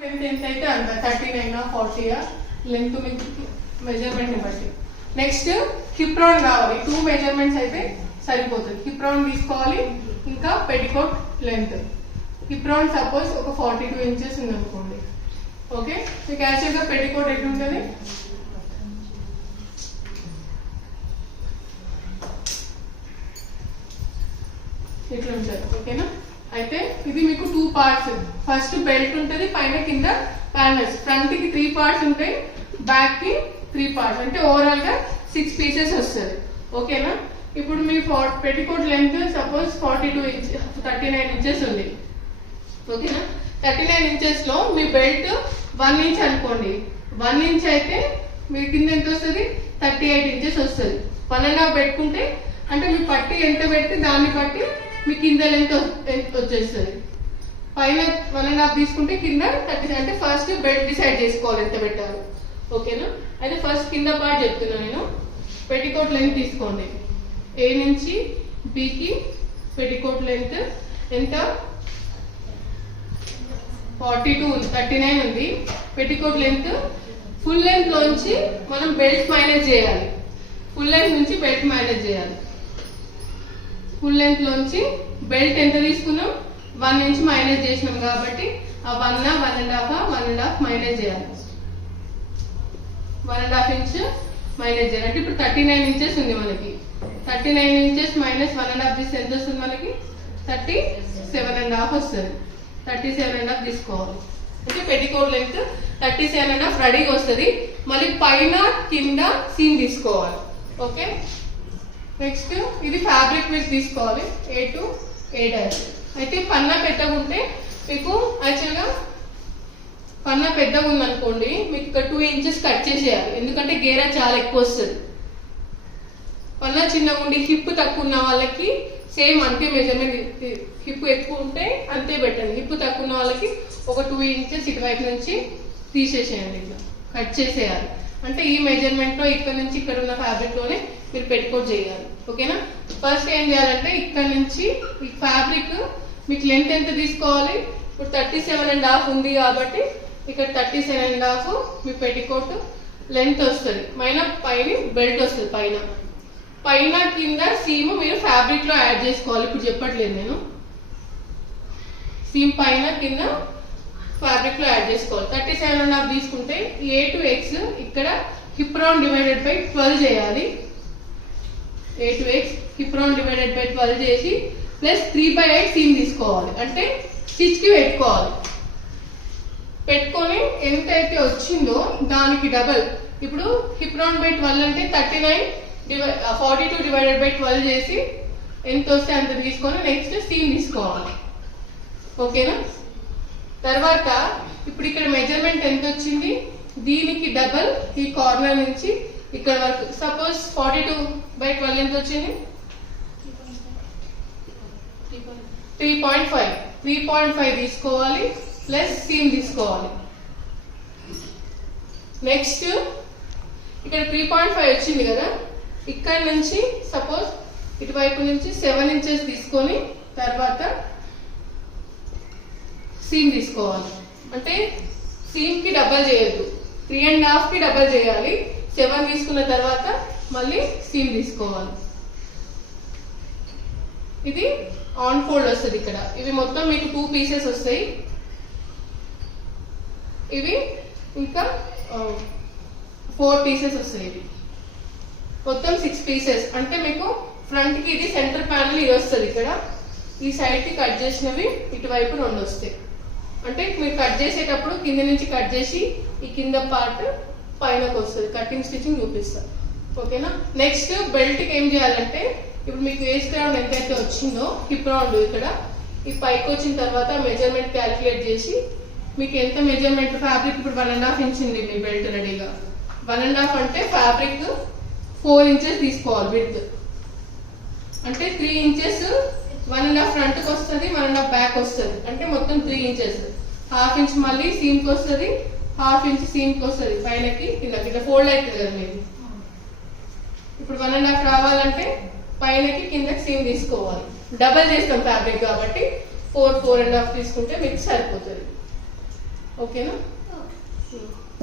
Length ఎంత అయితే అంత 39 40 లెంత్ మీకు మెజర్మెంట్ ని బట్టి. నెక్స్ట్ హిప్ రౌండ్ కావాలి. 2 మెజర్మెంట్స్ అయితే సరిపోతుంది. హిప్ రౌండ్ తీసుకోవాలి, ఇంకా petticoat length. Hip round suppose ఒక 42 ఇంచెస్ ఉంది అనుకోండి. ఓకే, మీకు యాక్చువల్ గా పెట్టికోట్ ఎట్లుంటుంది, ఇట్లా ఉంటుంది. ఓకేనా, అయితే ఇది మీకు 2 పార్ట్స్. ఫస్ట్ బెల్ట్ ఉంటుంది, పైన కింద ప్యానల్స్. ఫ్రంట్ కి 3 పార్ట్స్ ఉంటాయి, బ్యాక్ కి 3 పార్ట్స్, అంటే ఓవరాల్ గా 6 పీసెస్ వస్తుంది. ఓకేనా, ఇప్పుడు మీ పెట్టికోట్ లెంత్ సపోజ్ 39 ఇంచెస్ ఉంది. ఓకేనా, 39 ఇంచెస్ లో మీ బెల్ట్ 1 ఇంచ్ అనుకోండి. 1 ఇంచ్ అయితే మీ కింద ఎంత వస్తుంది, 38 ఇంచెస్ వస్తుంది. 1.5 పెట్టుకుంటే అంటే మీ పట్టి ఎంత పెట్టి దాన్ని బట్టి మీ కింద లెంత్ వచ్చేస్తుంది. పైన 1.5 తీసుకుంటే కింద 30, అంటే ఫస్ట్ బెల్ట్ డిసైడ్ చేసుకోవాలి ఎంత పెట్టాలి. ఓకేనా, అయితే ఫస్ట్ కింద పార్ట్ చెప్తున్నాను నేను. పెట్టికోట్ లెంత్ తీసుకోండి. ఏ నుంచి బికి పెట్టికోట్ లెంత్ ఎంత, 42 ఉంది, 39 ఉంది. పెట్టికోట్ లెంత్ ఫుల్ లెంత్ లోంచి మనం బెల్ట్ మైనస్ చేయాలి. ఫుల్ లెంత్ నుంచి బెల్ట్ మైనస్ చేయాలి. ఫుల్ లెంత్ లోంచి బెల్ట్ ఎంత తీసుకున్నాం, 1 ఇంచ్ మైనస్ చేసినాం కాబట్టి ఆ 1.5 మైనస్ చేయాలి. 1.5 ఇంచ్ మైనస్ చేయాలి. అంటే ఇప్పుడు 39 ఇంచెస్ ఉంది మనకి. 39 ఇంచెస్ మైనస్ 1.5 తీస్తే ఎంత వస్తుంది మనకి, 37.5 వస్తుంది. 37.5 తీసుకోవాలి. అంటే పెట్టికోట్ లెంత్ 37.5 రెడీగా వస్తుంది. మళ్ళీ పైన కింద సీమ్ తీసుకోవాలి. ఓకే, నెక్స్ట్ ఇది ఫ్యాబ్రిక్ విత్ తీసుకోవాలి, A to A'. అయితే పన్నా పెద్దగా ఉంటే మీకు యాక్చువల్గా పన్నా పెద్దగా ఉందనుకోండి, మీకు ఇక్కడ 2 ఇంచెస్ కట్ చేసేయాలి. ఎందుకంటే గేరా చాలా ఎక్కువ వస్తుంది. పన్నా చిన్నగా ఉండి హిప్ తక్కువ ఉన్న వాళ్ళకి సేమ్ అంతే మెజర్మెంట్. హిప్ ఎక్కువ ఉంటే అంతే పెట్టండి. హిప్ తక్కువ ఉన్న వాళ్ళకి ఒక 2 ఇంచెస్ ఇటువైపు నుంచి తీసేసేయండి, ఇట్లా కట్ చేసేయాలి. అంటే ఈ మెజర్మెంట్ లో ఇక్కడ నుంచి ఇక్కడ ఉన్న ఫ్యాబ్రిక్ లోనే మీరు పెట్టుకోట్ చేయాలి. ఓకేనా, ఫస్ట్ ఏం చేయాలంటే ఇక్కడ నుంచి ఈ ఫ్యాబ్రిక్ మీకు లెంత్ ఎంత తీసుకోవాలి. ఇప్పుడు 37.5 ఉంది కాబట్టి ఇక్కడ 37.5 మీ పెట్టికోట్ లెంత్ వస్తుంది. పైన బెల్ట్ వస్తుంది. పైన కింద సీమ్ మీరు ఫ్యాబ్రిక్ లో యాడ్ చేసుకోవాలి. ఇప్పుడు చెప్పట్లేదు నేను. సీమ్ పైన కింద ఫ్యాబ్రిక్ లో యాడ్ చేసుకోవాలి. 37.5 తీసుకుంటే A to X ఇక్కడ హిప్ రౌండ్ డివైడెడ్ బై 12 చేయాలి. A to X hip round divided by 12 చేసి ప్లస్ 3/8 సీమ్ తీసుకోవాలి. అంటే స్టిచ్ కి పెట్టుకోవాలి. పెట్టుకొని ఎంత అయితే వచ్చిందో దానికి డబల్. ఇప్పుడు హిప్ రౌండ్ బై 12 అంటే 42 డివైడెడ్ బై 12 చేసి ఎంత వస్తే అంత తీసుకొని నెక్స్ట్ సీమ్ తీసుకోవాలి. ఓకేనా, తర్వాత ఇప్పుడు ఇక్కడ మెజర్మెంట్ ఎంత వచ్చింది, దీనికి డబల్ ఈ కార్నర్ నుంచి ఇక్కడ వరకు. సపోజ్ 42/12 ఎంత వచ్చింది, 3.5 తీసుకోవాలి ప్లస్ సీమ్ తీసుకోవాలి. నెక్స్ట్ ఇక్కడ 3.5 వచ్చింది కదా, ఇక్కడ నుంచి సపోజ్ ఇటువైపు నుంచి 7 ఇంచెస్ తీసుకొని తర్వాత సీమ్ తీసుకోవాలి. అంటే సీమ్ కి డబల్ చేయొద్దు, 3.5 కి డబల్ చేయాలి. 7 తీసుకున్న తర్వాత మళ్ళీ సీమ్ తీసుకోవాలి. ఇది ఆన్ ఫోల్డ్ వస్తుంది ఇక్కడ. ఇవి మొత్తం మీకు 2 పీసెస్ వస్తాయి. ఇవి ఇంకా 4 పీసెస్ వస్తాయి. ఇవి మొత్తం 6 పీసెస్. అంటే మీకు ఫ్రంట్ కి ఇది సెంటర్ ప్యానల్ ఇది వస్తుంది. ఇక్కడ ఈ సైడ్ కి కట్ చేసినవి ఇటువైపు 2 వస్తాయి. అంటే మీరు కట్ చేసేటప్పుడు కింద నుంచి కట్ చేసి ఈ కింద పార్ట్ పైనకు వస్తుంది. కటింగ్ స్టిచ్చింగ్ చూపిస్తారు. ఓకేనా, నెక్స్ట్ బెల్ట్ కి ఏం చేయాలంటే ఇప్పుడు మీకు వేస్ట్ రౌండ్ ఎంతైతే వచ్చిందో హిప్ రౌండ్ ఇక్కడ ఈ పైకి వచ్చిన తర్వాత మెజర్మెంట్ క్యాలిక్యులేట్ చేసి మీకు ఎంత మెజర్మెంట్ ఫ్యాబ్రిక్ ఇప్పుడు 1.5 ఇంచ్ ఉంది మీ బెల్ట్ రెడీగా. 1.5 అంటే ఫ్యాబ్రిక్ 4 ఇంచెస్ తీసుకోవాలి విడ్త్. అంటే 3 ఇంచెస్ 1.5 ఫ్రంట్ కి వస్తుంది, 1.5 బ్యాక్ వస్తుంది. అంటే మొత్తం 3 ఇంచెస్. 1/2 ఇంచ్ మళ్ళీ సీమ్ కి వస్తుంది, 1/2 ఇంచ్ సీమ్ కి వస్తుంది. పైనకి కిందకి ఇట్లా ఫోల్డ్ అవుతుంది కదా మీరు. ఇప్పుడు 1.5 రావాలంటే పైనకి కిందకి సీమ్ తీసుకోవాలి. డబల్ చేస్తాం ఫ్యాబ్రిక్ కాబట్టి 4.5 తీసుకుంటే మీకు సరిపోతుంది. ఓకేనా.